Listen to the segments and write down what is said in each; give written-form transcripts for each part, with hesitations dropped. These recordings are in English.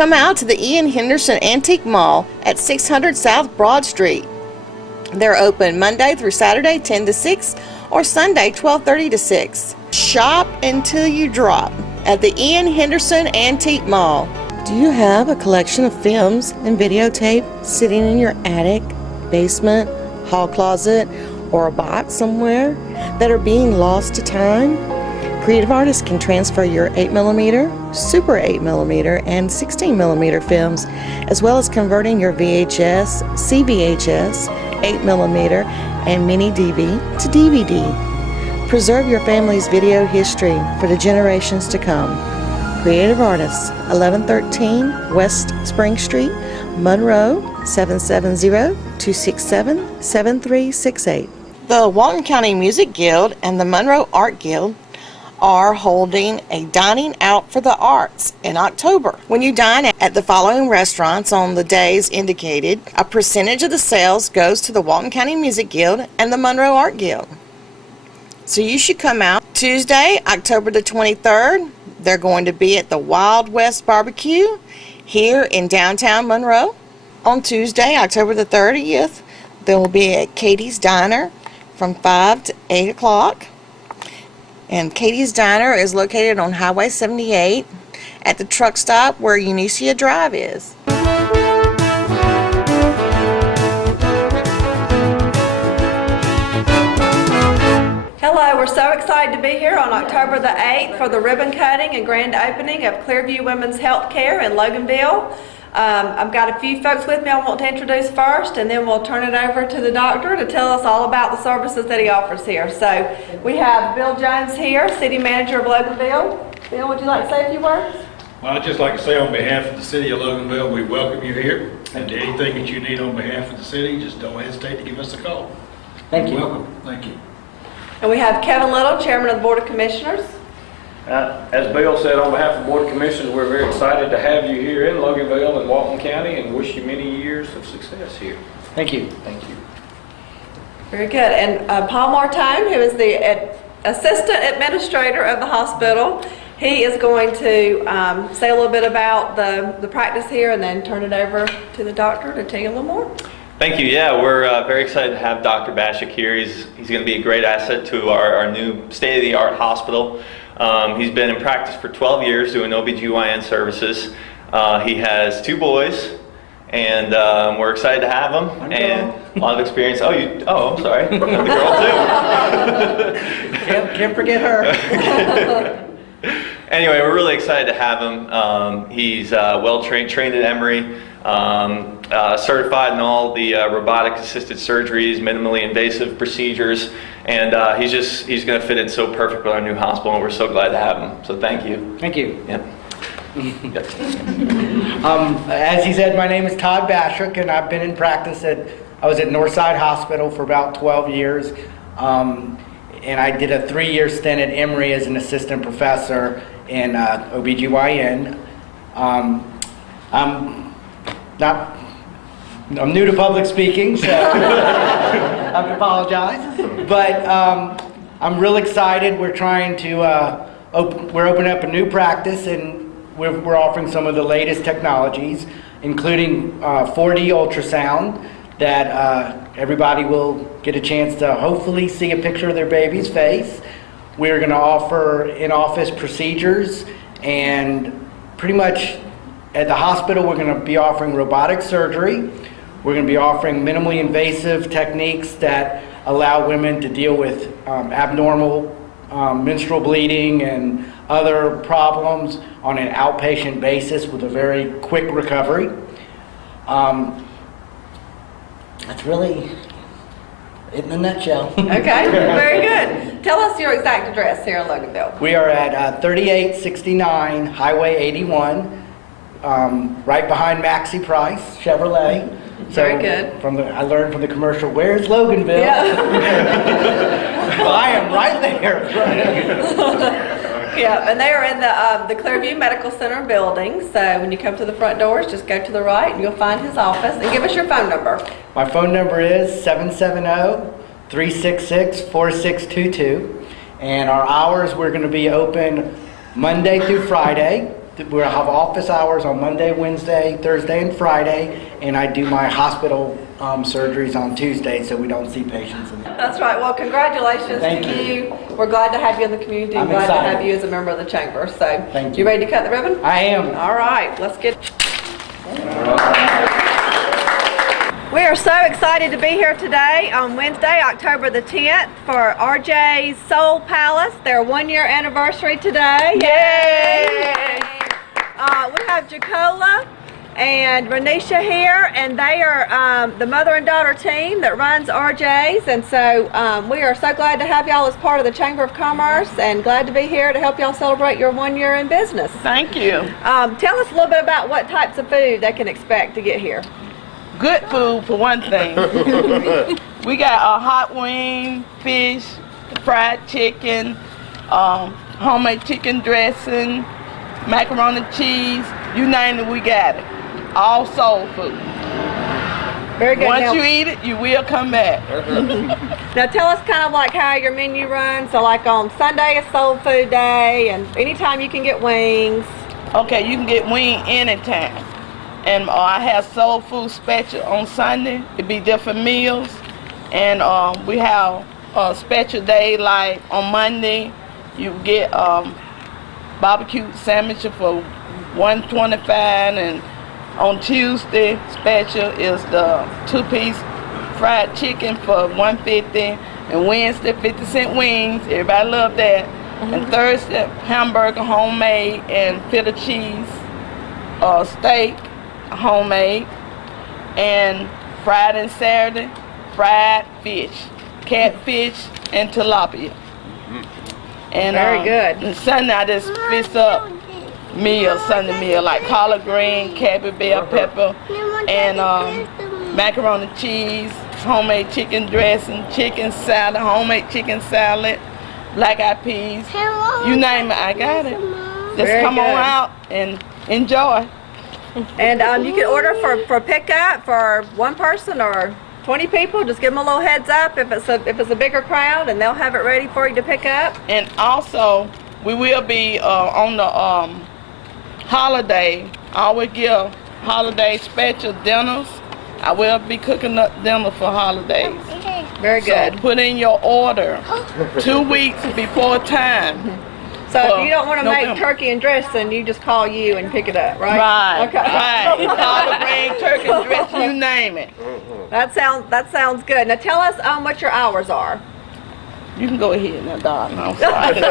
Come out to the Ian Henderson Antique Mall at 600 South Broad Street. They're open Monday through Saturday 10 to 6 or Sunday 12:30 to 6. Shop until you drop at the Ian Henderson Antique Mall. Do you have a collection of films and videotape sitting in your attic, basement, hall closet, or a box somewhere that are being lost to time? Creative artists can transfer your 8mm, Super 8mm, and 16mm films, as well as converting your VHS, CVHS, 8mm, and mini DV to DVD. Preserve your family's video history for the generations to come. Creative Artists, 1113 West Spring Street, Monroe, 770-267-7368. The Walton County Music Guild and the Monroe Art Guild are holding a dining out for the arts in October. When you dine at the following restaurants on the days indicated, a percentage of the sales goes to the Walton County Music Guild and the Monroe Art Guild. So you should come out. Tuesday, October the 23rd, they're going to be at the Wild West Barbecue here in downtown Monroe. On Tuesday, October the 30th, they will be at Katie's Diner from 5 to 8 o'clock. And Katie's Diner is located on Highway 78 at the truck stop where Unicia Drive is. Hello, we're so excited to be here on October the 8th for the ribbon cutting and grand opening of Clearview Women's Healthcare in Loganville. I've got a few folks with me I want to introduce first, and then we'll turn it over to the doctor to tell us all about the services that he offers here. So we have Bill Jones here, City Manager of Loganville. Bill, would you like to say a few words? Well, I'd just like to say on behalf of the City of Loganville, we welcome you here. And anything that you need on behalf of the city, just don't hesitate to give us a call. Thank you. You're welcome. Thank you. And we have Kevin Little, Chairman of the Board of Commissioners. As Bill said, on behalf of the Board of Commissioners, we're very excited to have you here in Loganville and Walton County and wish you many years of success here. Thank you. Thank you. Very good. And Paul Martone, who is the Assistant Administrator of the hospital, he is going to say a little bit about the practice here and then turn it over to the doctor to tell you a little more. Thank you. Yeah, we're very excited to have Dr. Bashik here. He's going to be a great asset to our new state-of-the-art hospital. He's been in practice for 12 years doing OBGYN services. He has 2 boys, and we're excited to have him. And a lot of experience. I'm sorry. The girl too. Can't forget her. Anyway, we're really excited to have him. He's well trained at Emory, certified in all the robotic-assisted surgeries, minimally invasive procedures. And he's going to fit in so perfect with our new hospital, and we're so glad to have him. So thank you. Thank you. Yeah. As he said, my name is Todd Bashik, and I've been in practice I was at Northside Hospital for about 12 years. And I did a 3-year stint at Emory as an assistant professor in OBGYN. I'm new to public speaking, so I have to apologize. But I'm real excited. We're trying to, we're opening up a new practice, and we're offering some of the latest technologies, including 4D ultrasound that everybody will get a chance to hopefully see a picture of their baby's face. We're going to offer in-office procedures, and pretty much at the hospital we're going to be offering robotic surgery. We're going to be offering minimally invasive techniques that allow women to deal with abnormal menstrual bleeding and other problems on an outpatient basis with a very quick recovery. That's really it in a nutshell. Okay, very good. Tell us your exact address here in Loganville. We are at 3869 Highway 81, right behind Maxie Price Chevrolet. Very good. I learned from the commercial, where's Loganville? Yeah. Well, I am right there. Yeah, and they are in the Clearview Medical Center building. So when you come to the front doors, just go to the right and you'll find his office. And give us your phone number. My phone number is 770-366-4622. And our hours, we're going to be open Monday through Friday, we'll have office hours on Monday, Wednesday, Thursday, and Friday, and I do my hospital surgeries on Tuesday, so we don't see patients. That's right. Well, congratulations Thank to you. you. We're glad to have you in the community. I'm glad to excited. have you as a member of the chamber. So, Thank you you. ready to cut the ribbon? I am. All right, let's get. We are so excited to be here today on Wednesday, October the 10th for RJ's Soul Palace, their 1-year anniversary today. Yay! We have Jacola and Renisha here, and they are the mother and daughter team that runs RJ's, and so we are so glad to have y'all as part of the Chamber of Commerce and glad to be here to help y'all celebrate your 1 year in business. Thank you. Tell us a little bit about what types of food they can expect to get here. Good food for one thing. We got a hot wing, fish, fried chicken, homemade chicken dressing, macaroni and cheese, you name it, we got it. All soul food. Very good. Once Now, you eat it, you will come back. now tell us kind of like how your menu runs. So like on Sunday is soul food day, and anytime you can get wings. Okay, you can get wing anytime. And I have soul food special on Sunday. It be different meals. And we have a special day like on Monday, you get barbecue sandwich for $1.25, and on Tuesday special is the 2-piece fried chicken for $1.50, and Wednesday 50-cent wings. Everybody love that. And Thursday hamburger homemade and feta cheese, steak homemade, and Friday and Saturday fried fish, catfish and tilapia. And Very good. And Sunday I just fix up meals, Sunday meal, like collard green, cabbage, bell pepper, and macaroni and cheese, homemade chicken dressing, chicken salad, homemade chicken salad, black eyed peas. You name it, I got it. Just Very come on good. out and enjoy. And you can order for pickup for one person or 20 people. Just give them a little heads up if it's a bigger crowd, and they'll have it ready for you to pick up. And also, we will be on the holiday. I always give holiday special dinners. I will be cooking up dinner for holidays. Very good. So put in your order 2 weeks before time. So if you don't want to make November. turkey and dressing, you just call you and pick it up, right? Right, Okay. right. Collard green, turkey dressing, you name it. That sounds good. Now tell us what your hours are. You can go ahead now, darling. I'm sorry.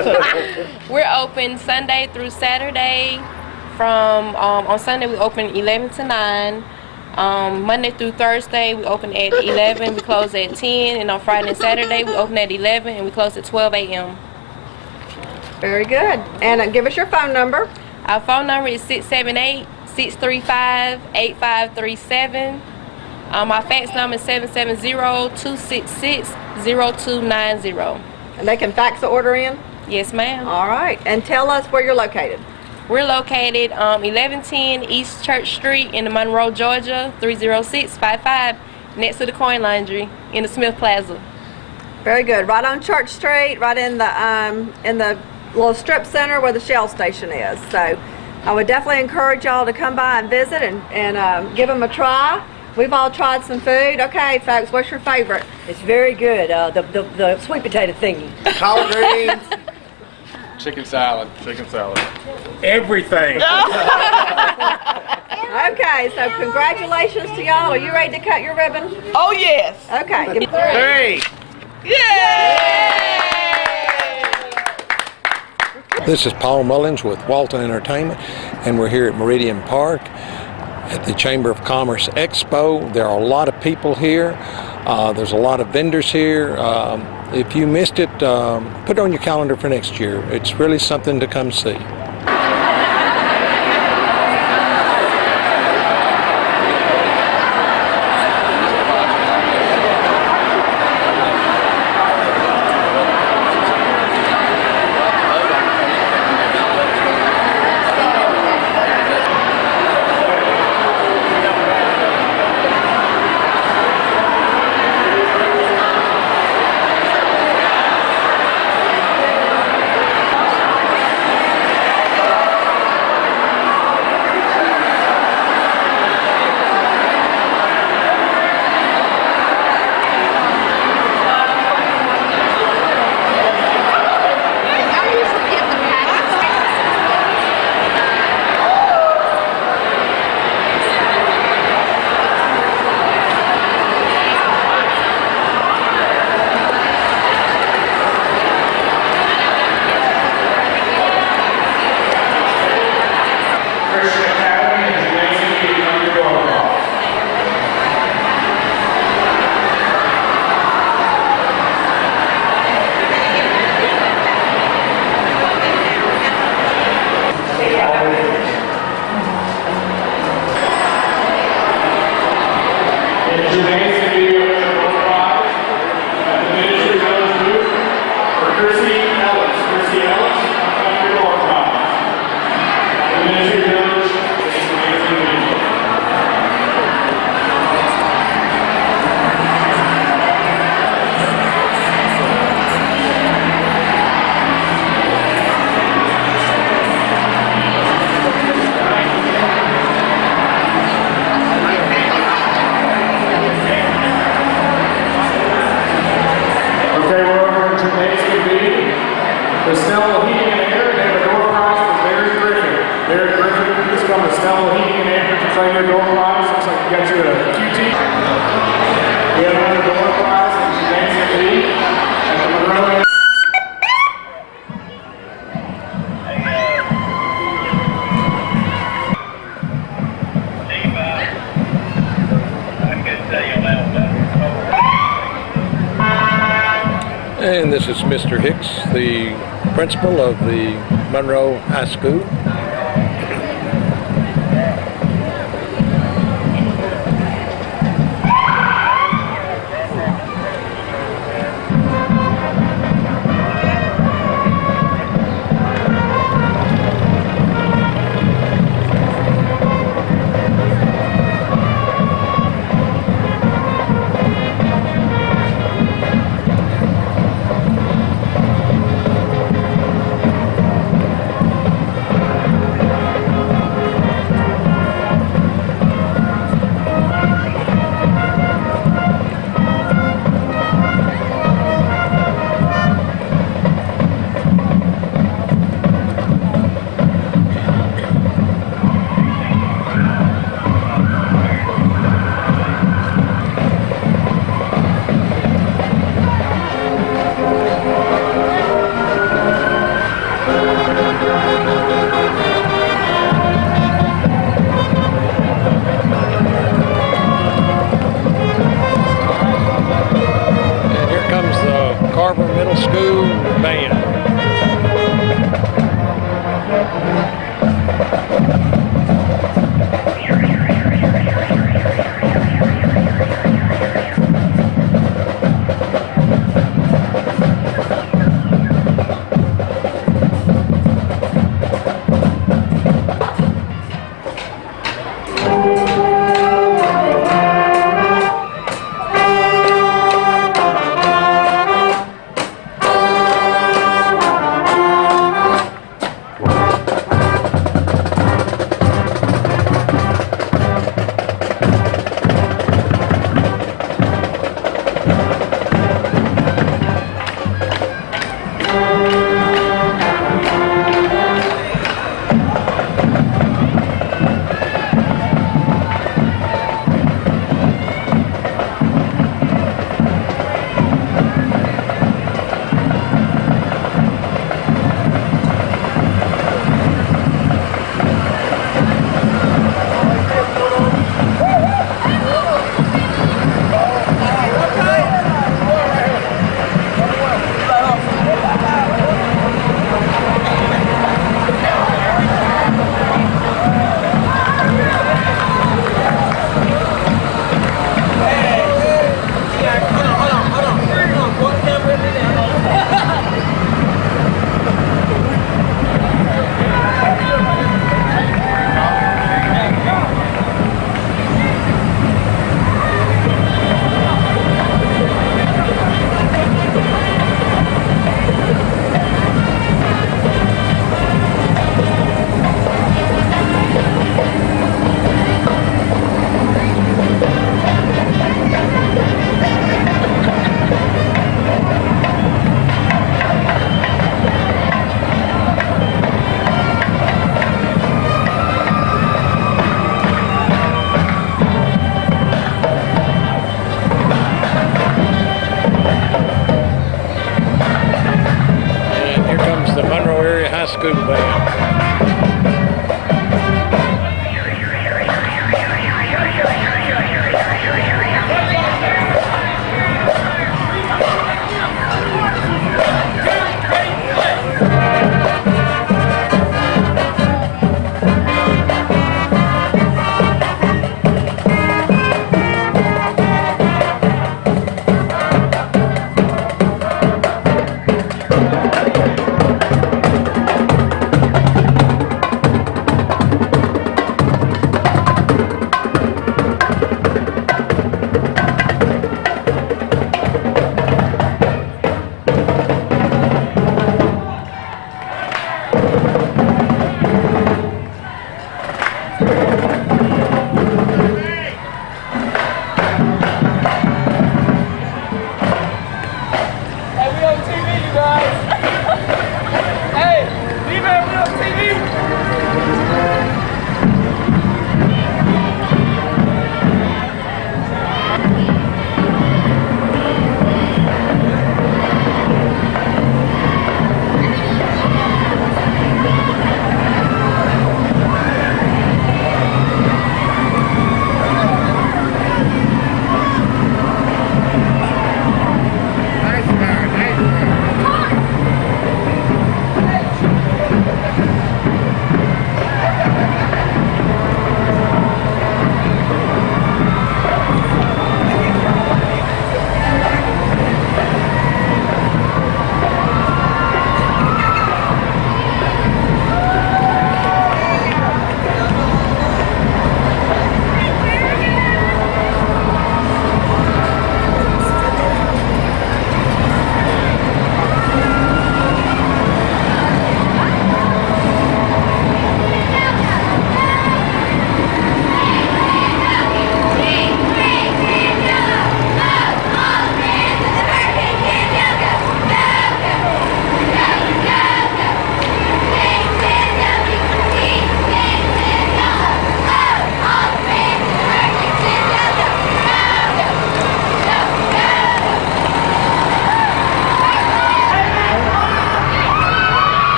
We're open Sunday through Saturday. From on Sunday we open 11 to 9. Monday through Thursday we open at 11. We close at 10. And on Friday and Saturday we open at 11 and we close at 12 a.m. Very good. And give us your phone number. Our phone number is 678-635-8537. Our fax number is 770-266-0290. And they can fax the order in. Yes, ma'am. All right. And tell us where you're located. We're located 1110 East Church Street in Monroe, Georgia, 30655, next to the Coin Laundry in the Smith Plaza. Very good. Right on Church Street, right in the little strip center where the Shell station is. So I would definitely encourage y'all to come by and visit and give them a try. We've all tried some food. Okay, folks, what's your favorite? It's very good. The sweet potato thingy. Collard greens. Chicken salad. Chicken salad. Everything. Okay, so congratulations to y'all. Are you ready to cut your ribbon? Oh, yes. Okay. Give me Hey. Yay! This is Paul Mullins with Walton Entertainment, and we're here at Meridian Park at the Chamber of Commerce Expo. There are a lot of people here. There's a lot of vendors here. If you missed it, put it on your calendar for next year. It's really something to come see. Costello Heating and Air Conditioning right here, door prize. Looks like you got you a QT. We have another door prize, which is Nancy Lee at the Monroe. And this is Mr. Hicks, the principal of the Monroe High School. Middle School band.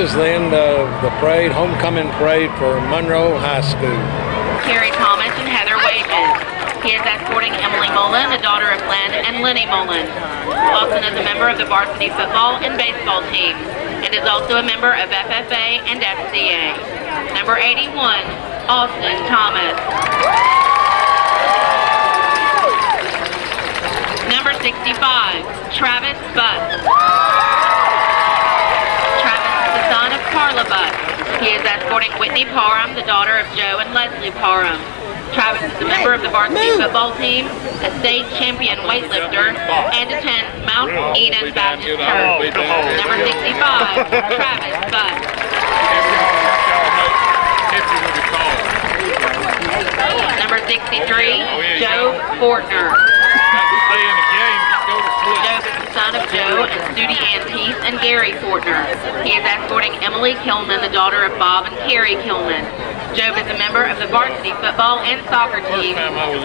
is the end of the parade, homecoming parade for Monroe High School. Carrie Thomas and Heather Wages. He is escorting Emily Mullen, the daughter of Glenn and Lenny Mullen. Austin is a member of the varsity football and baseball teams and is also a member of FFA and FCA. Number 81, Austin Thomas. Number 65, Travis Butt. Travis is the son of Carla Butt. He is escorting Whitney Parham, the daughter of Joe and Leslie Parham. Travis is a member of the varsity football team, a state champion weightlifter, and attends Mount Eden Baptist Church. Number 65, Travis Butt. Number 63, Joe Fortner. Joe is the son of Joe and Sudie Antese and Gary Fortner. He is escorting Emily Kilman, the daughter of Bob and Carrie Kilman. Job is a member of the varsity football and soccer team,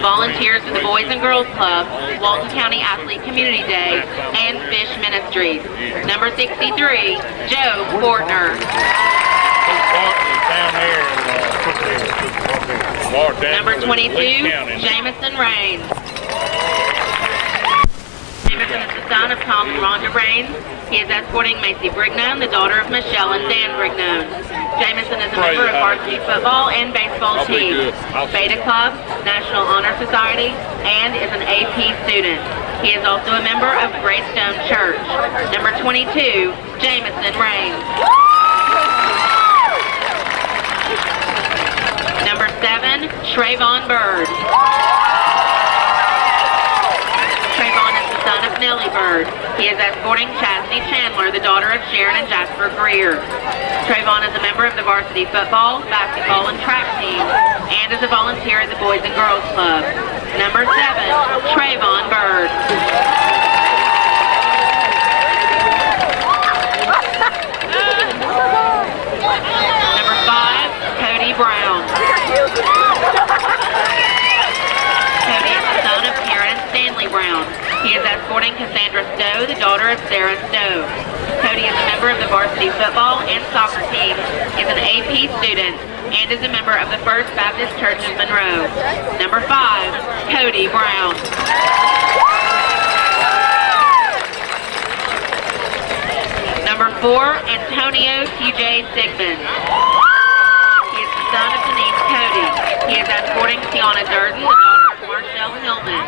volunteers with the Boys and Girls Club, Walton County Athlete Community Day, and Fish Ministries. Number 63, Joe Fortner. Number 22, Jamison Raines. Jamison is the son of Tom and Rhonda Raines. He is escorting Macy Brignone, the daughter of Michelle and Dan Brignone. Jamison is a member of varsity football and baseball teams, Beta Club, National Honor Society, and is an AP student. He is also a member of Greystone Church. Number 22, Jamison Raines. Number 7, Trayvon Bird. Trayvon is the son of Nellie Bird. He is escorting Chastity Chandler, the daughter of Sharon and Jasper Greer. Trayvon is a member of the varsity football, basketball, and track team, and is a volunteer at the Boys and Girls Club. Number 7, Trayvon Bird. Number 5, Cody Brown. Cody is the son of Karen and Stanley Brown. He is escorting Cassandra Stowe, the daughter of Sarah Stowe. Cody is a member of the varsity football and soccer team, is an AP student, and is a member of the First Baptist Church of Monroe. Number 5, Cody Brown. Number 4, Antonio TJ Sigmund. He is the son of Denise Cody. He is escorting Tiana Durden, the daughter of Marshall Hillman.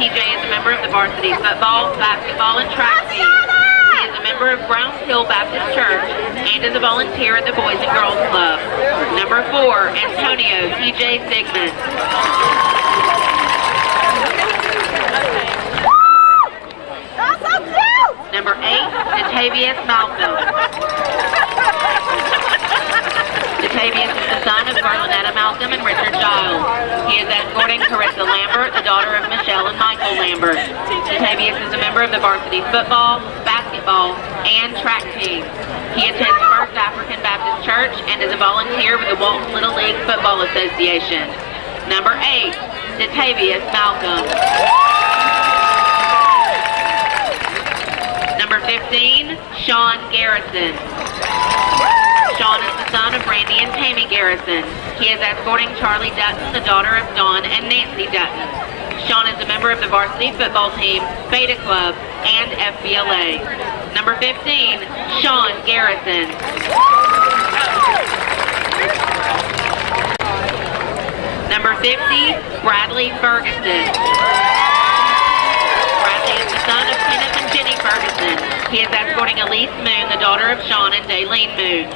TJ is a member of the varsity football, basketball, and track team. He is a member of Browns Hill Baptist Church and is a volunteer at the Boys and Girls Club. Number 4, Antonio TJ Sigmund. Number 8, Datavius Malcolm. Datavius is the son of Bernadetta Malcolm and Richard Giles. He is escorting Carissa Lambert, the daughter of Michelle and Michael Lambert. Datavius is a member of the varsity football, basketball, and track team. He attends First African Baptist Church and is a volunteer with the Walton Little League Football Association. Number 8, Datavius Malcolm. Number 15, Sean Garrison. Sean is the son of Randy and Tammy Garrison. He is escorting Charlie Dutton, the daughter of Dawn and Nancy Dutton. Sean is a member of the varsity football team, Beta Club, and FBLA. Number 15, Sean Garrison. Number 50, Bradley Ferguson. Bradley is the son of Kenneth and Jenny Ferguson. He is escorting Elise Moon, the daughter of Sean and Daylene Moon.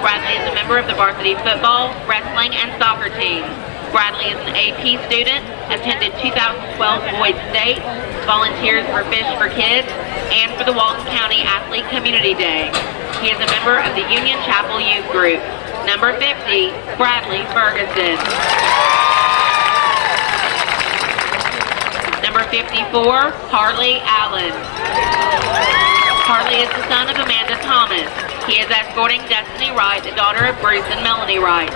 Bradley is a member of the varsity football, wrestling, and soccer teams. Bradley is an AP student, attended 2012 Boyd State, volunteers for Fish for Kids, and for the Walton County Athlete Community Day. He is a member of the Union Chapel Youth Group. Number 50, Bradley Ferguson. Number 54, Harley Allen. Harley is the son of Amanda Thomas. He is escorting Destiny Wright, the daughter of Bruce and Melanie Wright.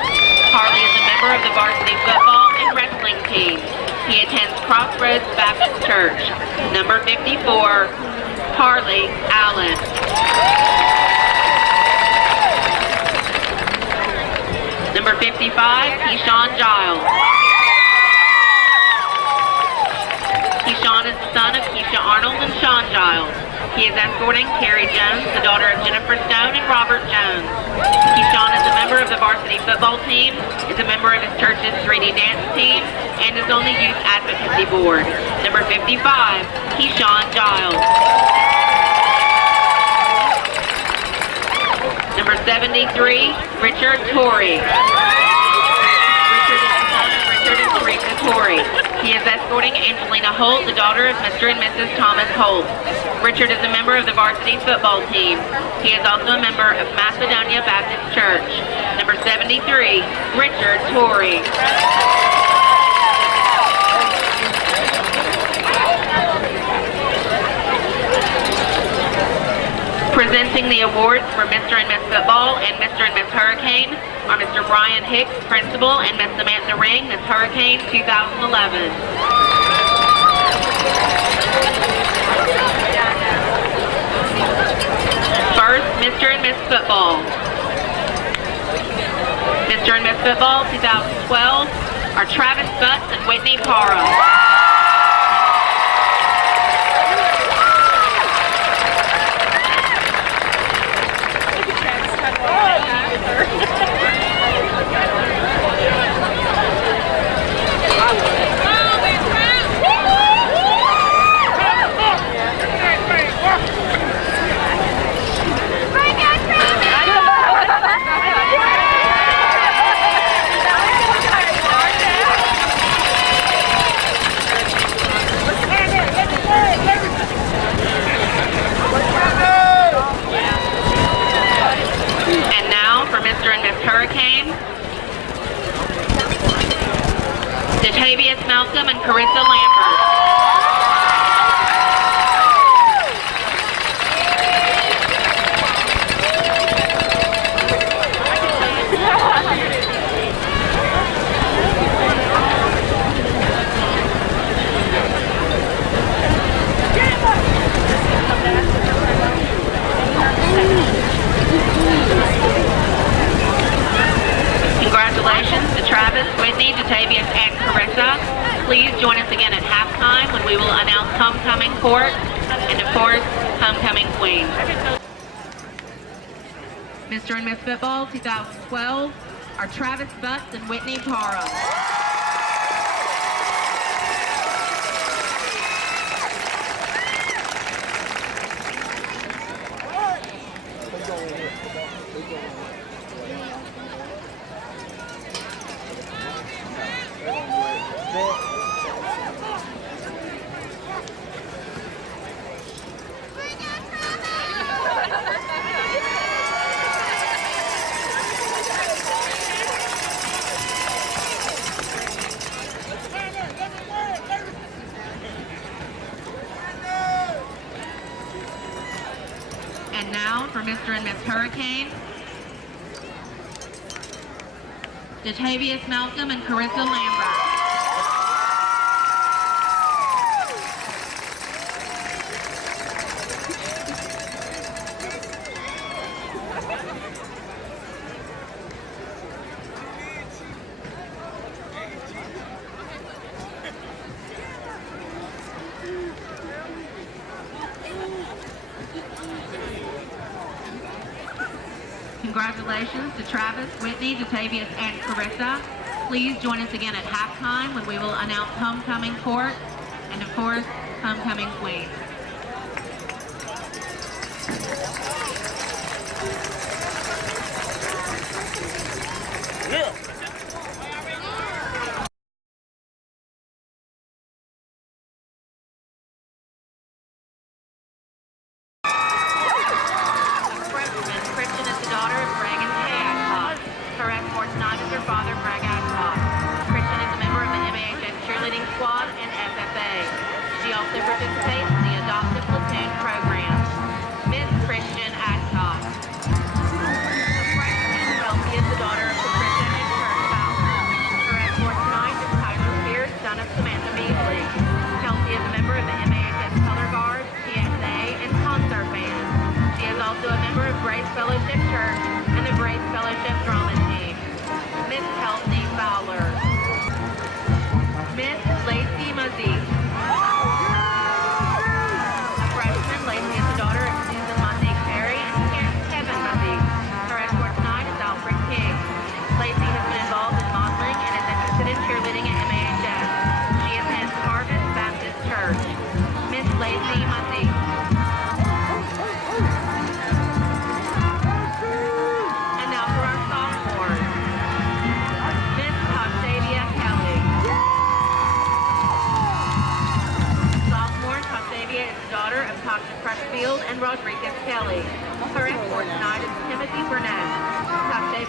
Harley is a member of the varsity football and wrestling team. He attends Crossroads Baptist Church. Number 54, Harley Allen. Number 55, Keyshawn Giles. Keyshawn is the son of Keisha Arnold and Sean Giles. He is escorting Carrie Jones, the daughter of Jennifer Stone and Robert Jones. Keyshawn is a member of the varsity football team, is a member of his church's 3D dance team, and is on the youth advocacy board. Number 55, Keyshawn Giles. Number 73, Richard Torrey. Richard is the son of Richard and Teresa Torrey. He is escorting Angelina Holt, the daughter of Mr. and Mrs. Thomas Holt. Richard is a member of the varsity football team. He is also a member of Macedonia Baptist Church. Number 73, Richard Torrey. Presenting the awards for Mr. and Miss Football and Mr. and Miss Hurricane are Mr. Brian Hicks, Principal, and Miss Samantha Ring, Miss Hurricane 2011. First, Mr. and Miss Football. Mr. and Miss Football 2012 are Travis Butts and Whitney Parra. Hurricane, Datavius Malcolm and Carissa Lambert. Congratulations to Travis, Whitney, Datavius, and Carissa. Please join us again at halftime when we will announce homecoming court and, of course, homecoming queen. Mr. and Miss Football 2012 are Travis Butts and Whitney Parra. And now for Mr. and Miss Hurricane, Datavius Malcolm and Carissa Lambert. Congratulations to Travis, Whitney, Datavius, and Carissa. Please join us again at halftime when we will announce homecoming court and, of course, homecoming queen. Participates in the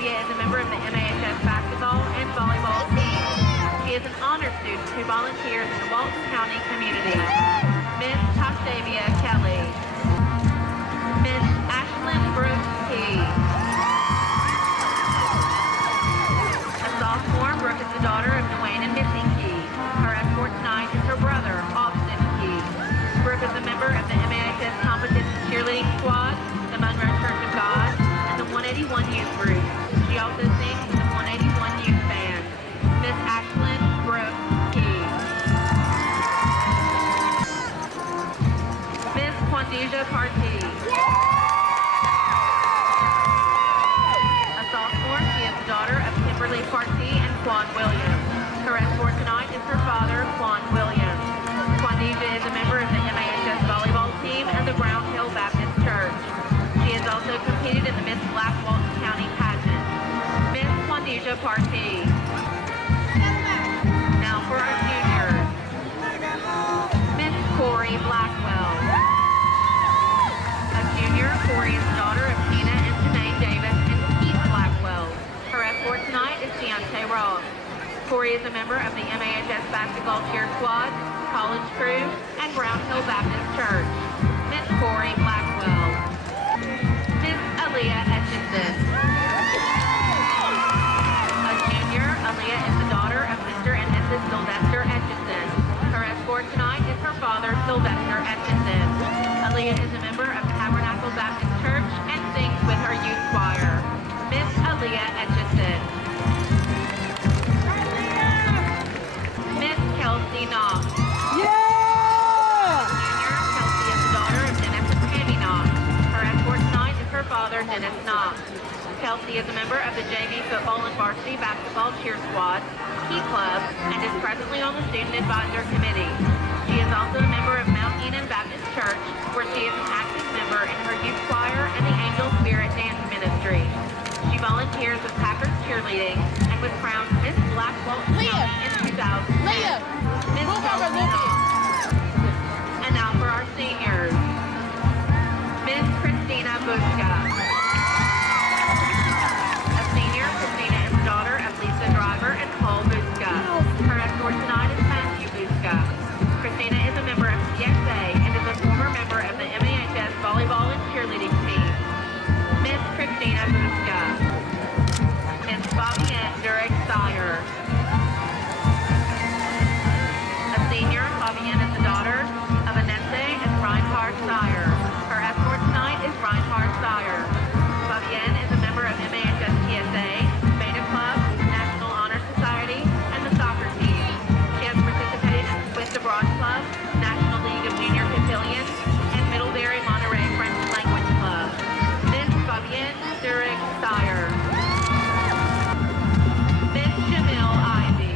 Olivia is a member of the MAHS basketball and volleyball team. She is an honor student who volunteers in the Walton County community. Miss Tashavia Kelly. Miss Ashlyn Brooks Key. A sophomore, Brooke is the daughter of Dwayne and Missy Key. Her escort tonight is her brother, Austin Key. Brooke is a member of the MAHS competition cheerleading squad, the Monroe Church of God, and the 181 Youth Group. She also sings in the 181 Youth Band. Miss Ashlyn Brooks Key. Miss Quandija Partee. A sophomore, she is the daughter of Kimberly Partee and Quan Williams. Her escort tonight is her father, Quan Williams. Quandija is a member of the MAHS volleyball team and the Brown Hill Baptist Church. She has also competed in the Miss Black Walton County pageant. Miss Quandija Partee. Now for our juniors. Miss Corey Blackwell. A junior, Corey is the daughter of Tina and Janae Davis and Keith Blackwell. Her escort tonight is Deontay Ross. Corey is a member of the MAHS basketball cheer squad, college crew, and Brown Hill Baptist Church. Miss Corey Blackwell. Miss Aaliyah Etchison. A junior, Aaliyah is the daughter of Mr. and Mrs. Sylvester Etchison. Her escort tonight is her father, Sylvester Etchison. Aaliyah is a member of Tabernacle Baptist Church and sings with her youth choir. Miss Aaliyah Etchison. Miss Kelsey Knox. Junior, Kelsey is the daughter of Dennis and Tammy Knox. Her escort tonight is her father, Dennis Knox. Kelsey is a member of the JV football and varsity basketball cheer squad, Key Club, and is presently on the Student Advisor Committee. She is also a member of Mount Enon Baptist Church, where she is an active member in her youth choir and the Angel Spirit Dance Ministry. She volunteers with Packers cheerleading and was crowned Miss Black Walton County in 2010. Miss Kelsey Knox. And now for our seniors. Miss Christina Buska. A senior, Christina is the daughter of Lisa Driver and Paul Buska. Her escort tonight is Matthew Buska. Christina is a member of CXA and is a former member of the MAHS volleyball and cheerleading team. Miss Christina Buska. Miss Fabienne Durek-Sire. A senior, Fabienne is the daughter of Anesse and Reinhard Sire. Her escort tonight is Reinhard Sire. Fabienne is a member of MAHS TSA, Beta Club, National Honor Society, and the soccer team. She has participated in Swiss Abroad Club, National League of Junior Cotillions, and Middlebury Monterey French Language Club. Miss Fabienne Durek-Sire. Miss Jamil Ivy.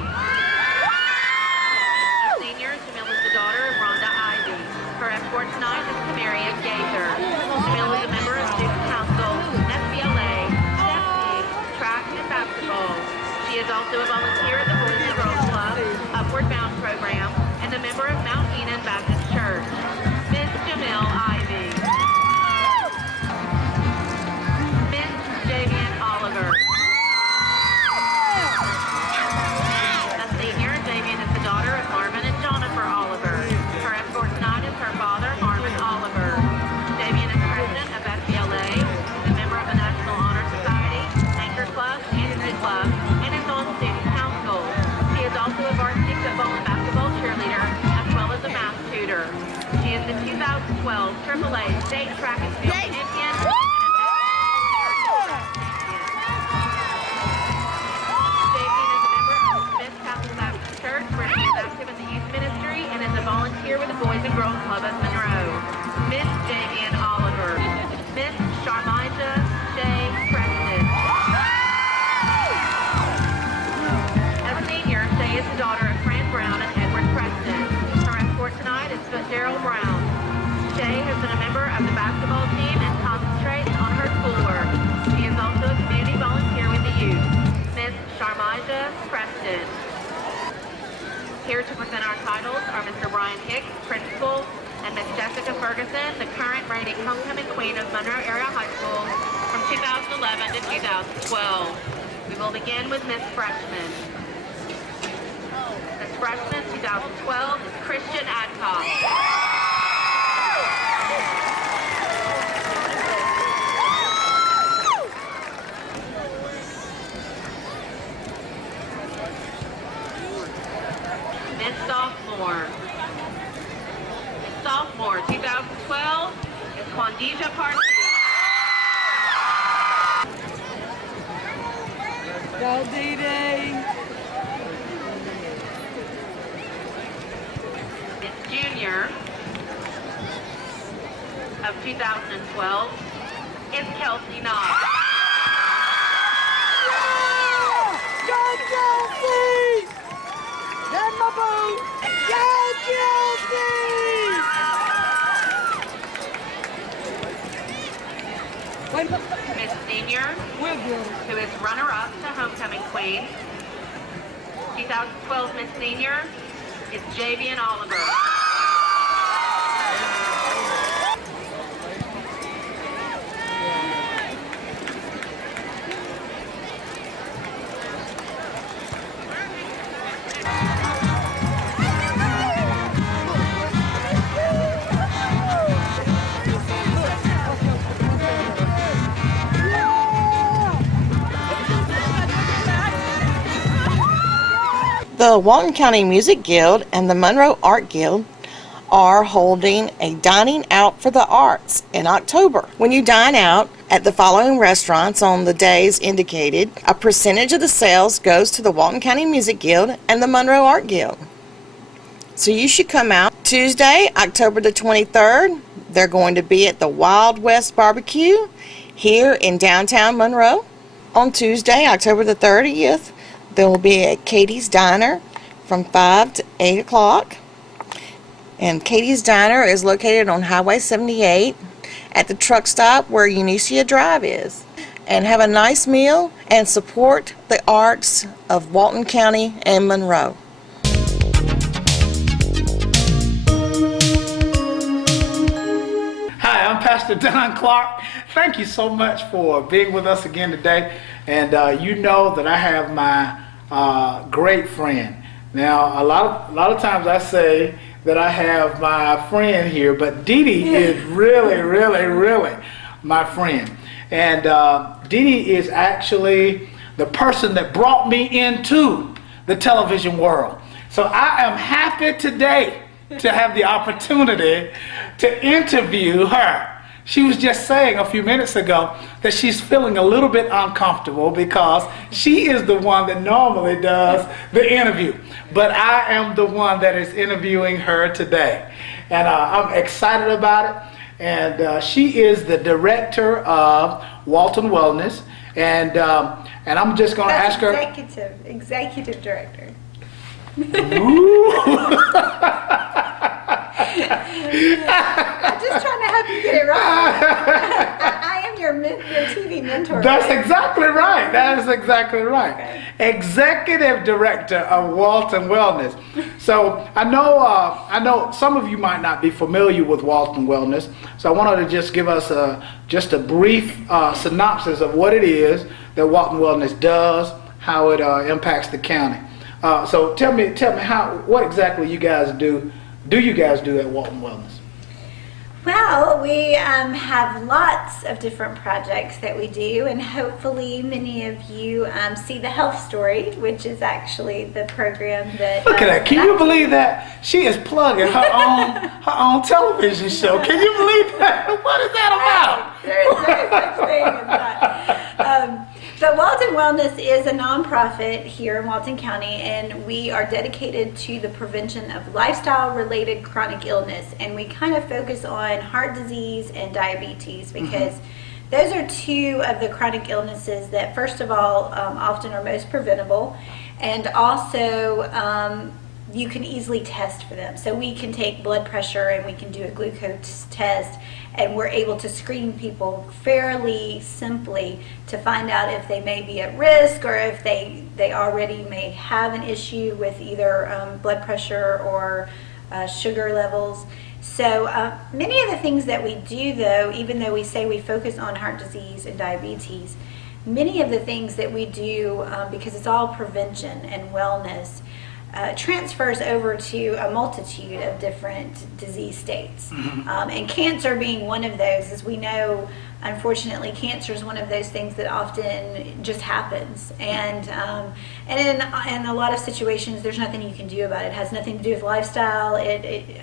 A senior, Jamil is the daughter of Rhonda Ivy. Her escort tonight is Tamaria Gaither. Jamil is a member of Student Council, SBLA, SFC, track, and basketball. She is also a volunteer at the Boys and Girls Club, Upward Bound program, and a member of Mount Enon Baptist Church. Miss Jamil Ivy. Miss Javian Oliver. A senior, Javian is the daughter of Marvin and Jennifer Oliver. Her escort tonight is her father, Marvin Oliver. Javian is president of SBLA, a member of the National Honor Society, Anchor Club, and Good Club, and is on Student Council. She is also a varsity football and basketball cheerleader, as well as a math tutor. She is the 2012 AAA State Track and Field Champion. Church, where she is active in the youth ministry and is a volunteer with the Boys and Girls Club of Monroe. Miss Javian Oliver. Miss Sharmija Shea Preston. As a senior, Shea is the daughter of Fran Brown and Edward Preston. Her escort tonight is Fitzgerald Brown. Shea has been a member of the basketball team and concentrates on her schoolwork. She is also a community volunteer with the youth. Miss Sharmija Preston. Here to present our titles are Mr. Brian Hicks, Principal, and Miss Jessica Ferguson, the current reigning homecoming queen of Monroe Area High School, from 2011 to 2012. We will begin with Miss Freshman. Miss Freshman 2012 is Christian Adcock. Miss Sophomore. Miss Sophomore 2012 is Quandija Party. Go Dee-Dee. Miss Junior of 2012 is Kelsey Knox. Go Chelsea! Get my boot! Go Chelsea! Miss Senior, who is runner-up to Homecoming Queen. 2012 Miss Senior is Javian Oliver. The Walton County Music Guild and the Monroe Art Guild are holding a Dining Out for the Arts in October. When you dine out at the following restaurants on the days indicated, a percentage of the sales goes to the Walton County Music Guild and the Monroe Art Guild. So you should come out. Tuesday, October the 23rd, they're going to be at the Wild West Barbecue here in downtown Monroe. On Tuesday, October the 30th, they will be at Katie's Diner from 5 to 8 o'clock. And Katie's Diner is located on Highway 78 at the truck stop where Unicia Drive is. And have a nice meal and support the arts of Walton County and Monroe. Hi, I'm Pastor Don Clark. Thank you so much for being with us again today. And you know that I have my great friend. Now, a lot of times I say that I have my friend here, but Dee Dee is really my friend. And Dee Dee is actually the person that brought me into the television world. So I am happy today to have the opportunity to interview her. She was just saying a few minutes ago that she's feeling a little bit uncomfortable because she is the one that normally does the interview. But I am the one that is interviewing her today. And I'm excited about it. And she is the director of Walton Wellness. And I'm just going to ask her. Executive director. I'm just trying to help you get it right. I am your TV mentor. That's exactly right. That is exactly right. Okay. Executive director of Walton Wellness. So I know some of you might not be familiar with Walton Wellness. So I wanted to just give us just a brief synopsis of what it is that Walton Wellness does, how it impacts the county. So tell me what exactly you guys do you guys do at Walton Wellness? Well, we have lots of different projects that we do, and hopefully many of you see the Health Story, which is actually the program that... Look at that. Can you believe that? She is plugging her own television show. Can you believe that? What is that about? There is no such thing as that. But Walton Wellness is a nonprofit here in Walton County, and we are dedicated to the prevention of lifestyle-related chronic illness, and we kind of focus on heart disease and diabetes because those are two of the chronic illnesses that, first of all, often are most preventable, and also you can easily test for them. So we can take blood pressure and we can do a glucose test, and we're able to screen people fairly simply to find out if they may be at risk or if they already may have an issue with either blood pressure or sugar levels. So many of the things that we do, though, even though we say we focus on heart disease and diabetes, many of the things that we do, because it's all prevention and wellness, transfers over to a multitude of different disease states. And cancer being one of those, as we know, unfortunately, cancer is one of those things that often just happens. And in a lot of situations, there's nothing you can do about it. It has nothing to do with lifestyle.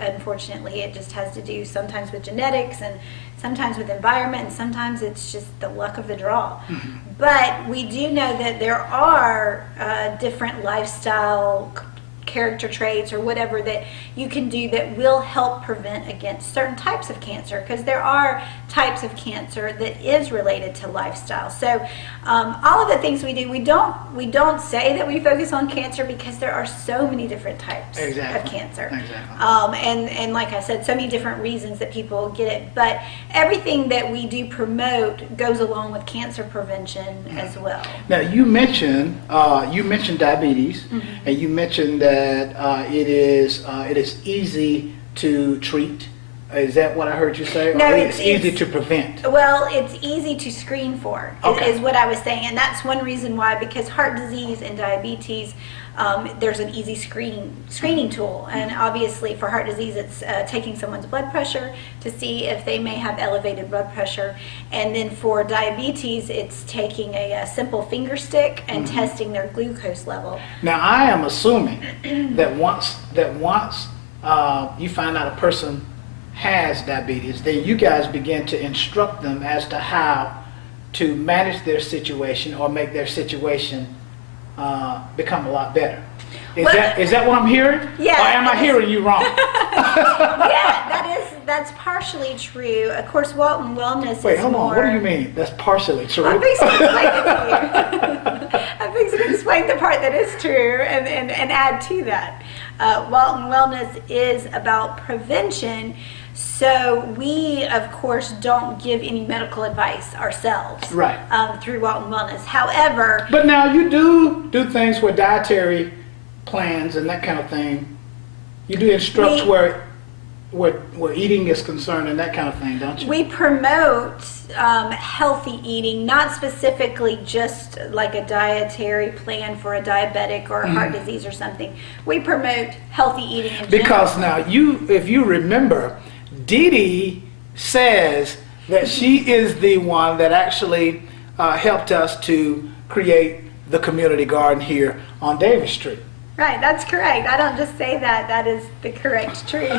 Unfortunately, it just has to do sometimes with genetics and sometimes with environment, and sometimes it's just the luck of the draw. But we do know that there are different lifestyle character traits or whatever that you can do that will help prevent against certain types of cancer, because there are types of cancer that is related to lifestyle. So all of the things we do, we don't say that we focus on cancer because there are so many different types of cancer. And like I said, so many different reasons that people get it, but everything that we do promote goes along with cancer prevention as well. Now you mentioned diabetes, and you mentioned that it is easy to treat. Is that what I heard you say? No, or it's easy to prevent. Well, it's easy to screen for, is what I was saying, and that's one reason why. Because heart disease and diabetes, there's an easy screening tool, and obviously for heart disease, it's taking someone's blood pressure to see if they may have elevated blood pressure, and then for diabetes, it's taking a simple finger stick and testing their glucose level. Now, I am assuming that once you find out a person has diabetes, then you guys begin to instruct them as to how to manage their situation or make their situation become a lot better. Is that what I'm hearing? Yeah. Or am I hearing you wrong? Yeah, that's partially true. Of course, Walton Wellness Wait, is hold more... on. What do you mean? That's partially true. I'm fixing to explain it to you. I'm fixing to explain the part that is true and add to that. Walton Wellness is about prevention. So we, of course, don't give any medical advice ourselves through Walton Wellness. However... But now you do things with dietary plans and that kind of thing. You do instruct where eating is concerned and that kind of thing, don't you? We promote healthy eating, not specifically just like a dietary plan for a diabetic or heart disease or something. We promote healthy eating in general. Because now, if you remember, Dee Dee says that she is the one that actually helped us to create the community garden here on Davis Street. Right, that's correct. I don't just say that, that is the correct truth.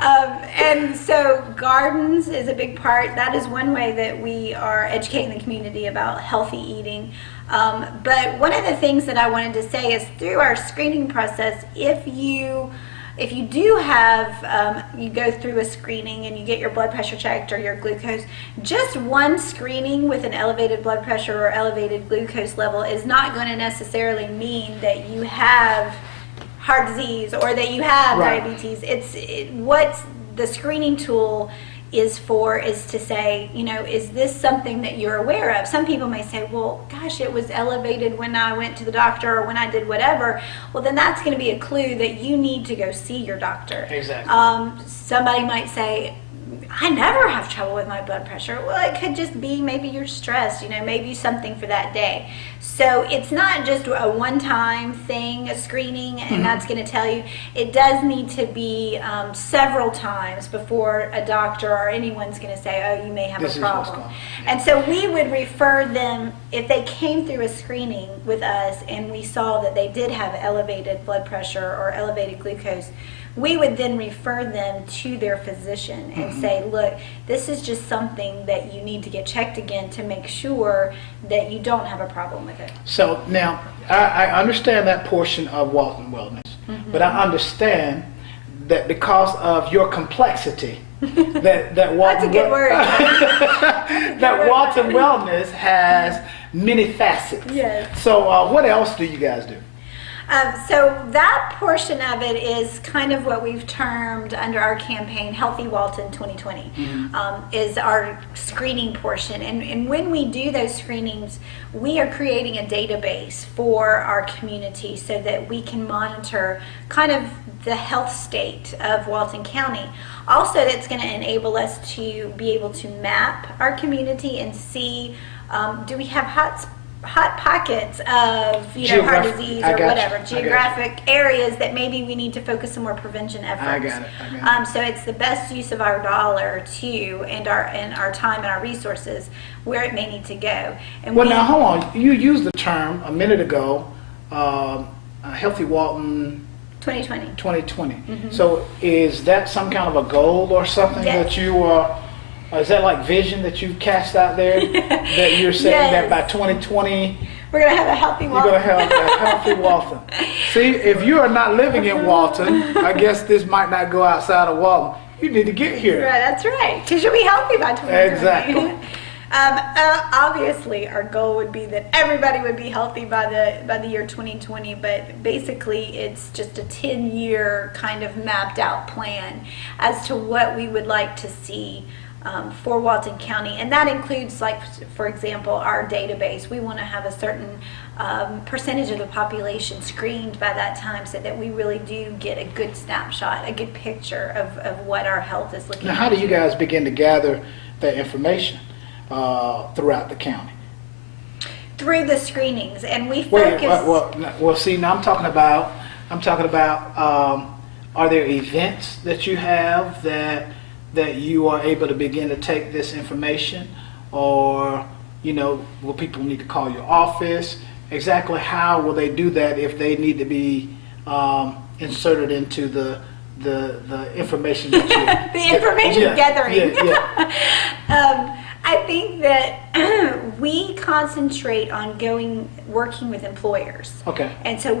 And so gardens is a big part. That is one way that we are educating the community about healthy eating. But one of the things that I wanted to say is through our screening process, if you do have, you go through a screening and you get your blood pressure checked or your glucose, just one screening with an elevated blood pressure or elevated glucose level is not going to necessarily mean that you have heart disease or that you have diabetes. What the screening tool is for is to say, is this something that you're aware of? Some people may say, well, gosh, it was elevated when I went to the doctor or when I did whatever. Well, then that's going to be a clue that you need to go see your doctor. Exactly. Somebody might say, I never have trouble with my blood pressure. Well, it could just be maybe you're stressed, maybe something for that day. So it's not just a one-time thing, a screening, and that's going to tell you. It does need to be several times before a doctor or anyone's going to say, oh, you may have a problem. And so we would refer them, if they came through a screening with us and we saw that they did have elevated blood pressure or elevated glucose, we would then refer them to their physician and say, look, this is just something that you need to get checked again to make sure that you don't have a problem with it. So now, I understand that portion of Walton Wellness, but I understand that because of your complexity, that Walton, that's a good word. that Walton Wellness has many facets. Yes. So what else do you guys do? So that portion of it is kind of what we've termed under our campaign, Healthy Walton 2020, is our screening portion. And when we do those screenings, we are creating a database for our community so that we can monitor kind of the health state of Walton County. Also, that's going to enable us to be able to map our community and see, do we have hot pockets of heart disease or whatever, geographic areas that maybe we need to focus some more prevention efforts. I got it. So it's the best use of our dollar too, and our time and our resources where it may need to go. And now hold on. You used the term a minute ago, Healthy Walton 2020. 2020. Mm-hmm. So is that some kind of a goal or something that you are? Is that like vision that you've cast out there that you're saying that by 2020 we're going to have a healthy Walton? You're going to have a healthy Walton. See, if you are not living in Walton, I guess this might not go outside of Walton. You need to get here. Right, that's right. Because you'll be healthy by 2020. Exactly. Obviously, our goal would be that everybody would be healthy by the year 2020, but basically it's just a 10-year kind of mapped out plan as to what we would like to see for Walton County, and that includes, like, for example, our database. We want to have a certain percentage of the population screened by that time so that we really do get a good snapshot, a good picture of what our health is looking like. Now, how do you guys begin to gather that information throughout the county? Through the screenings, and we focus... Well, see, now I'm talking about, are there events that you have that you are able to begin to take this information, or will people need to call your office? Exactly how will they do that if they need to be inserted into the information that you the information gathering? Yeah. I think that we concentrate on working with employers. Okay. And so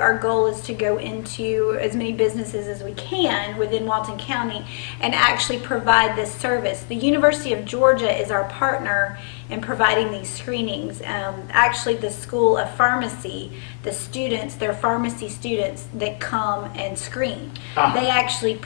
our goal is to go into as many businesses as we can within Walton County and actually provide this service. The University of Georgia is our partner in providing these screenings. Actually, the School of Pharmacy, their pharmacy students that come and screen, they actually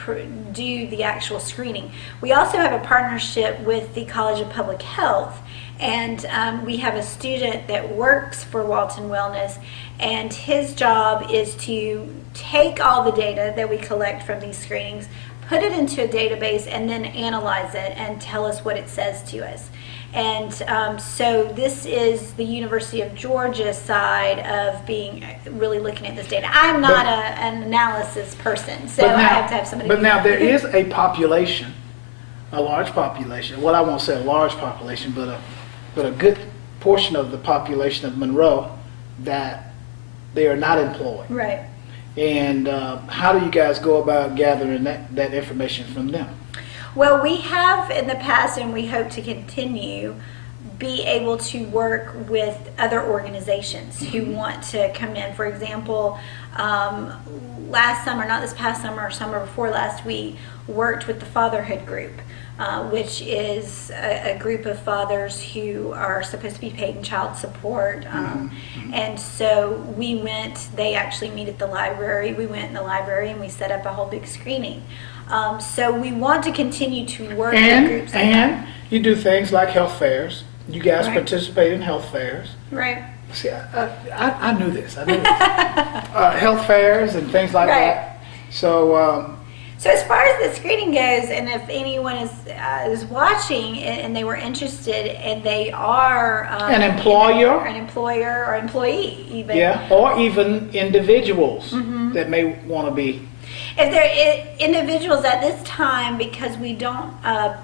do the actual screening. We also have a partnership with the College of Public Health, and we have a student that works for Walton Wellness, and his job is to take all the data that we collect from these screenings, put it into a database, and then analyze it and tell us what it says to us. And so this is the University of Georgia side of being really looking at this data. I'm not an analysis person, so I have to have somebody. But now there is a population, a large population. Well, I won't say a large population, but a good portion of the population of Monroe that they are not employed. Right. And how do you guys go about gathering that information from them? Well, we have in the past, and we hope to continue, be able to work with other organizations who want to come in. For example, last summer, not this past summer, summer before last, we worked with the Fatherhood Group, which is a group of fathers who are supposed to be paid child support. And so they actually meet at the library. We went in the library and we set up a whole big screening. So we want to continue to work with groups like that. You do things like health fairs. You guys participate in health fairs. Right. See, I knew this. Health fairs and things like that. So as far as the screening goes, and if anyone is watching and they were interested and they are an employer or employee even. Yeah, or even individuals that may want to be. If they're individuals at this time, because we don't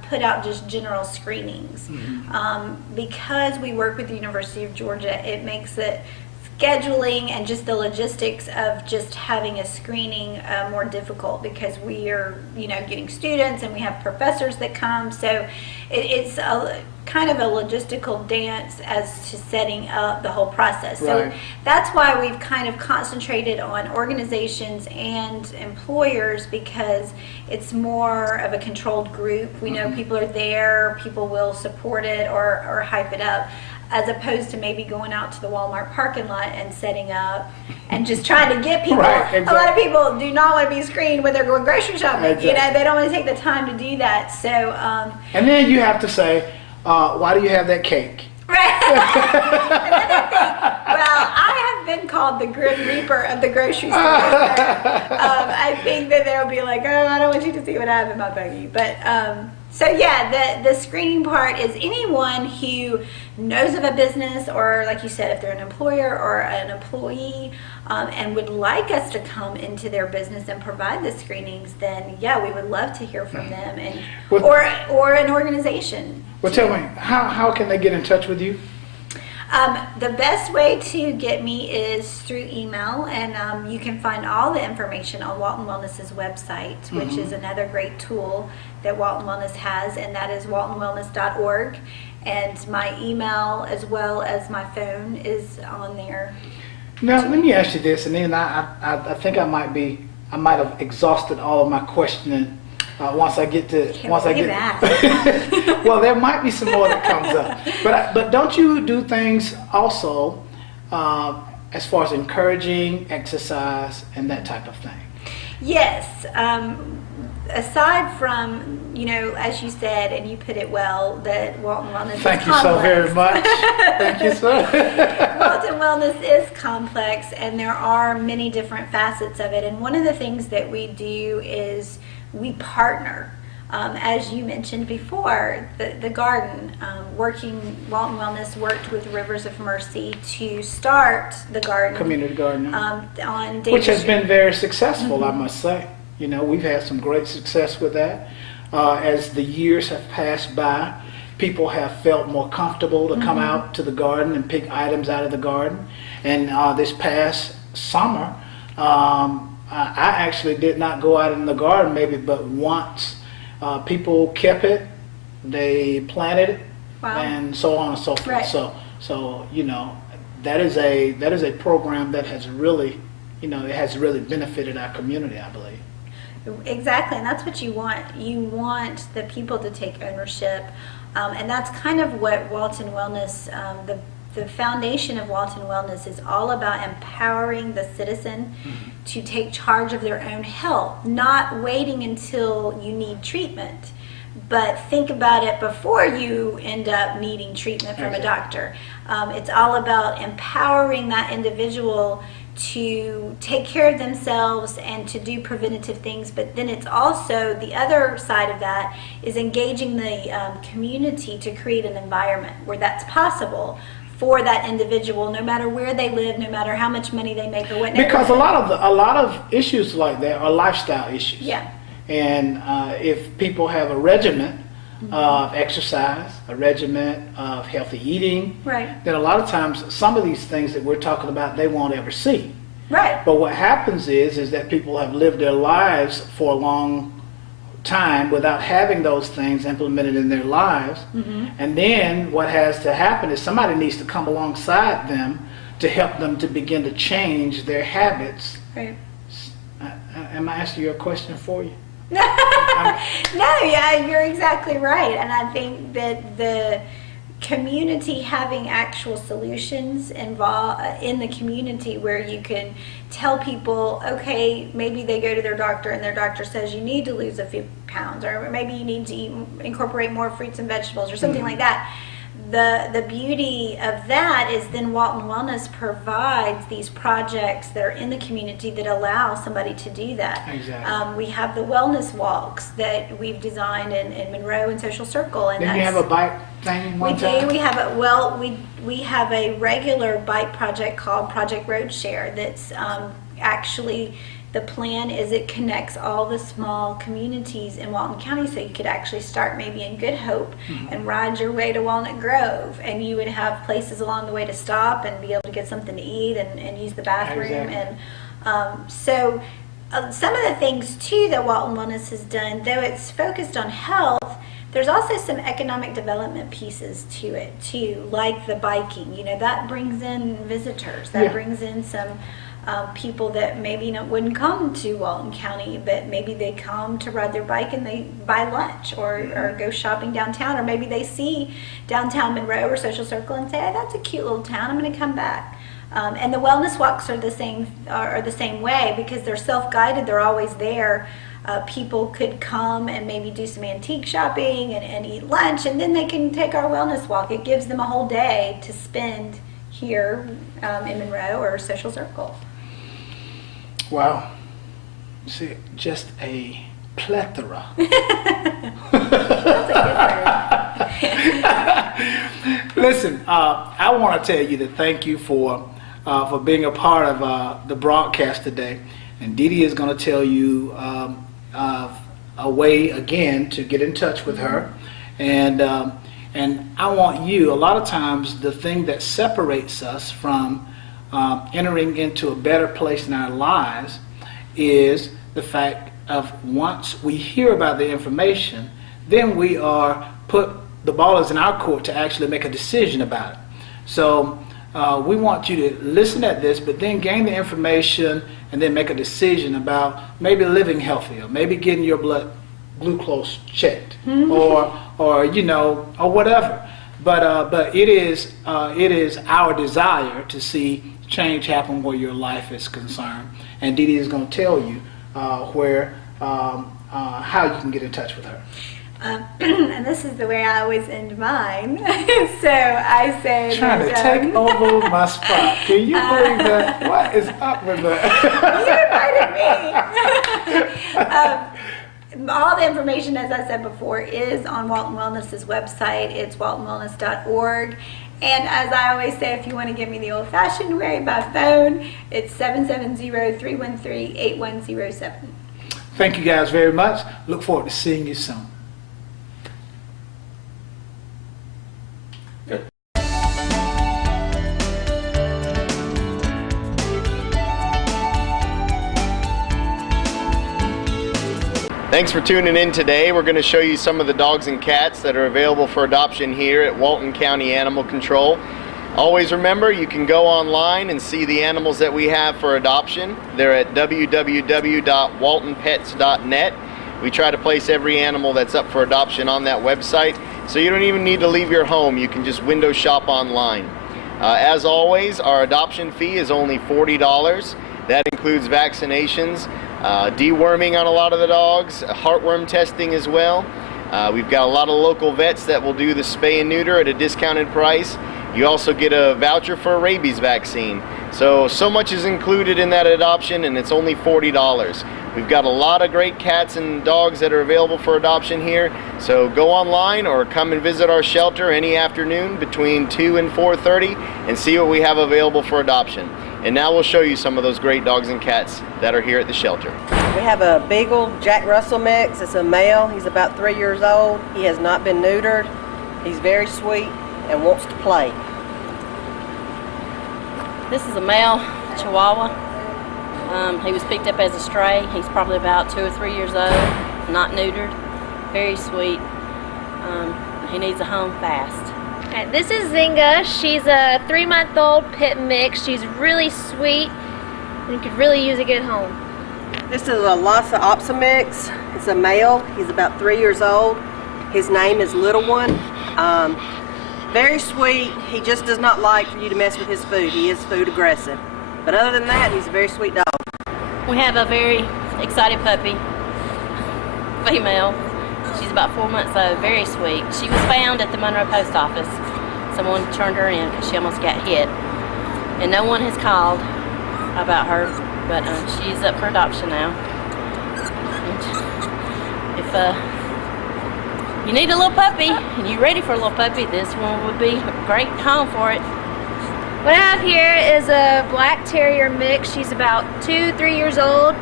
put out just general screenings, because we work with the University of Georgia, it makes it scheduling and just the logistics of just having a screening more difficult, because we are getting students and we have professors that come, so it's a kind of a logistical dance as to setting up the whole process. So that's why we've kind of concentrated on organizations and employers, because it's more of a controlled group. We know people are there, people will support it or hype it up, as opposed to maybe going out to the Walmart parking lot and setting up and just trying to get people. A lot of people do not want to be screened when they're going grocery shopping. They don't want to take the time to do that. So and then you have to say, why do you have that cake? Right. And then I think, well, I have been called the Grim Reaper of the grocery store. I think that they'll be like, oh, I don't want you to see what I have in my buggy. But so yeah, the screening part is anyone who knows of a business, or like you said, if they're an employer or an employee, and would like us to come into their business and provide the screenings, then yeah, we would love to hear from them, and or an organization. Well, tell me, how can they get in touch with you? The best way to get me is through email, and you can find all the information on Walton Wellness's website, which is another great tool that Walton Wellness has, and that is waltonwellness.org. And my email as well as my phone is on there. Now, let me ask you this, and then I think I might have exhausted all of my questioning once I get to that. Well, there might be some more that comes up, but don't you do things also as far as encouraging exercise and that type of thing? Yes. Aside from, as you said, and you put it well, that Walton Wellness is complex. Thank you so very much. Thank you, sir. Walton Wellness is complex, and there are many different facets of it. And one of the things that we do is we partner. As you mentioned before, the garden, Walton Wellness worked with Rivers of Mercy to start the garden. Community garden. On Davis Which has Street. been very successful, I must say. We've had some great success with that. As the years have passed by, people have felt more comfortable to come out to the garden and pick items out of the garden. And this past summer, I actually did not go out in the garden maybe but once. People kept it, they planted it, and so on and so forth. Right. So that is a program that has really, it has really benefited our community, I believe. Exactly, and that's what you want. You want the people to take ownership, and that's kind of what Walton Wellness, the foundation of Walton Wellness is all about, empowering the citizen to take charge of their own health, not waiting until you need treatment, but think about it before you end up needing treatment from a doctor. It's all about empowering that individual to take care of themselves and to do preventative things, but then it's also the other side of that is engaging the community to create an environment where that's possible for that individual, no matter where they live, no matter how much money they make or what. Because a lot of issues like that are lifestyle issues. Yeah. And if people have a regimen of exercise, a regimen of healthy eating, right, then a lot of times some of these things that we're talking about, they won't ever see. Right. But what happens is that people have lived their lives for a long time without having those things implemented in their lives. And then what has to happen is somebody needs to come alongside them to help them to begin to change their habits. Right. Am I asking you a question for you? No, yeah, you're exactly right. And I think that the community having actual solutions involved in the community where you can tell people, okay, maybe they go to their doctor and their doctor says you need to lose a few pounds, or maybe you need to incorporate more fruits and vegetables or something like that. The beauty of that is then Walton Wellness provides these projects that are in the community that allow somebody to do that. Exactly. We have the wellness walks that we've designed in Monroe and Social Circle, and Didn't you have a bike thing one time? We have we have a regular bike project called Project Road Share. That's actually, the plan is it connects all the small communities in Walton County, so you could actually start maybe in Good Hope and ride your way to Walnut Grove, and you would have places along the way to stop and be able to get something to eat and use the bathroom. Exactly. And so some of the things too that Walton Wellness has done, though it's focused on health, there's also some economic development pieces to it too, like the biking. That brings in visitors. That brings in some people that maybe wouldn't come to Walton County, but maybe they come to ride their bike and they buy lunch or go shopping downtown, or maybe they see downtown Monroe or Social Circle and say, oh, that's a cute little town, I'm going to come back. And the wellness walks are the same way, because they're self-guided, they're always there. People could come and maybe do some antique shopping and eat lunch, and then they can take our wellness walk. It gives them a whole day to spend here in Monroe or Social Circle. Wow. See, just a plethora. Listen, I want to tell you to thank you for being a part of the broadcast today. And Dee Dee is going to tell you a way again to get in touch with her. And I want you, a lot of times the thing that separates us from entering into a better place in our lives is the fact of once we hear about the information, then we are the ball is in our court to actually make a decision about it. So we want you to listen at this, but then gain the information and then make a decision about maybe living healthier, maybe getting your blood glucose checked, or whatever. But it is our desire to see change happen where your life is concerned. And Dee Dee is going to tell you how you can get in touch with her. And this is the way I always end mine. So I say trying to take over my spot. Can you believe that? What is up with that? You invited me. All the information, as I said before, is on Walton Wellness's website. It's waltonwellness.org. And as I always say, if you want to get me the old-fashioned way by phone, it's 770-313-8107. Thank you guys very much. Look forward to seeing you soon. Thanks for tuning in today. We're going to show you some of the dogs and cats that are available for adoption here at Walton County Animal Control. Always remember, you can go online and see the animals that we have for adoption. They're at www.waltonpets.net. We try to place every animal that's up for adoption on that website, so you don't even need to leave your home. You can just window shop online. As always, our adoption fee is only $40. That includes vaccinations, deworming on a lot of the dogs, heartworm testing as well. We've got a lot of local vets that will do the spay and neuter at a discounted price. You also get a voucher for a rabies vaccine. So much is included in that adoption, and it's only $40. We've got a lot of great cats and dogs that are available for adoption here. So go online or come and visit our shelter any afternoon between 2 and 4:30 and see what we have available for adoption. And now we'll show you some of those great dogs and cats that are here at the shelter. We have a Beagle Jack Russell mix. It's a male. He's about 3 years old. He has not been neutered. He's very sweet and wants to play. This is a male Chihuahua. He was picked up as a stray. He's probably about 2 or 3 years old, not neutered, very sweet. He needs a home fast. This is Zinga. She's a 3-month-old pit mix. She's really sweet and could really use a good home. This is a Lhasa Apso mix. It's a male. He's about 3 years old. His name is Little One. Very sweet. He just does not like for you to mess with his food. He is food aggressive. But other than that, he's a very sweet dog. We have a very excited puppy, female. She's about 4 months old, very sweet. She was found at the Monroe Post Office. Someone turned her in because she almost got hit. And no one has called about her, but she's up for adoption now. And if you need a little puppy and you're ready for a little puppy, this one would be a great home for it. What I have here is a black terrier mix. She's about 2-3 years old.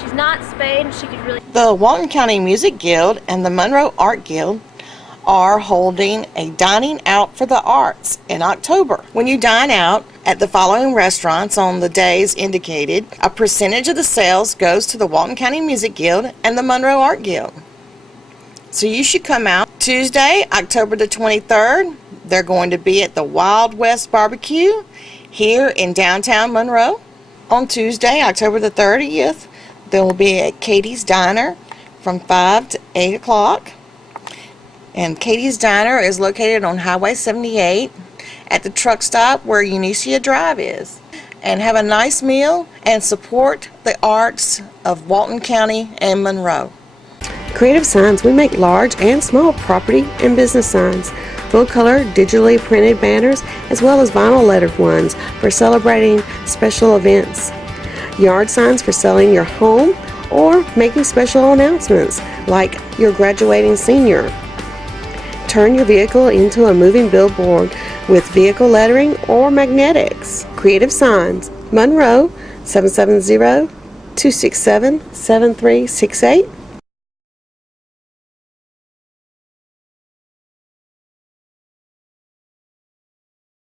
She's not spayed and she could really... The Walton County Music Guild and the Monroe Art Guild are holding a dining out for the arts in October. When you dine out at the following restaurants on the days indicated, a percentage of the sales goes to the Walton County Music Guild and the Monroe Art Guild. So you should come out. Tuesday, October the 23rd, they're going to be at the Wild West Barbecue here in downtown Monroe. On Tuesday, October the 30th, they will be at Katie's Diner from 5 to 8 o'clock. And Katie's Diner is located on Highway 78 at the truck stop where Unicia Drive is. And have a nice meal and support the arts of Walton County and Monroe. Creative Signs, we make large and small property and business signs. full-color, digitally printed banners, as well as vinyl lettered ones for celebrating special events. Yard signs for selling your home or making special announcements like your graduating senior. Turn your vehicle into a moving billboard with vehicle lettering or magnetics. Creative Signs, Monroe, 770-267-7368.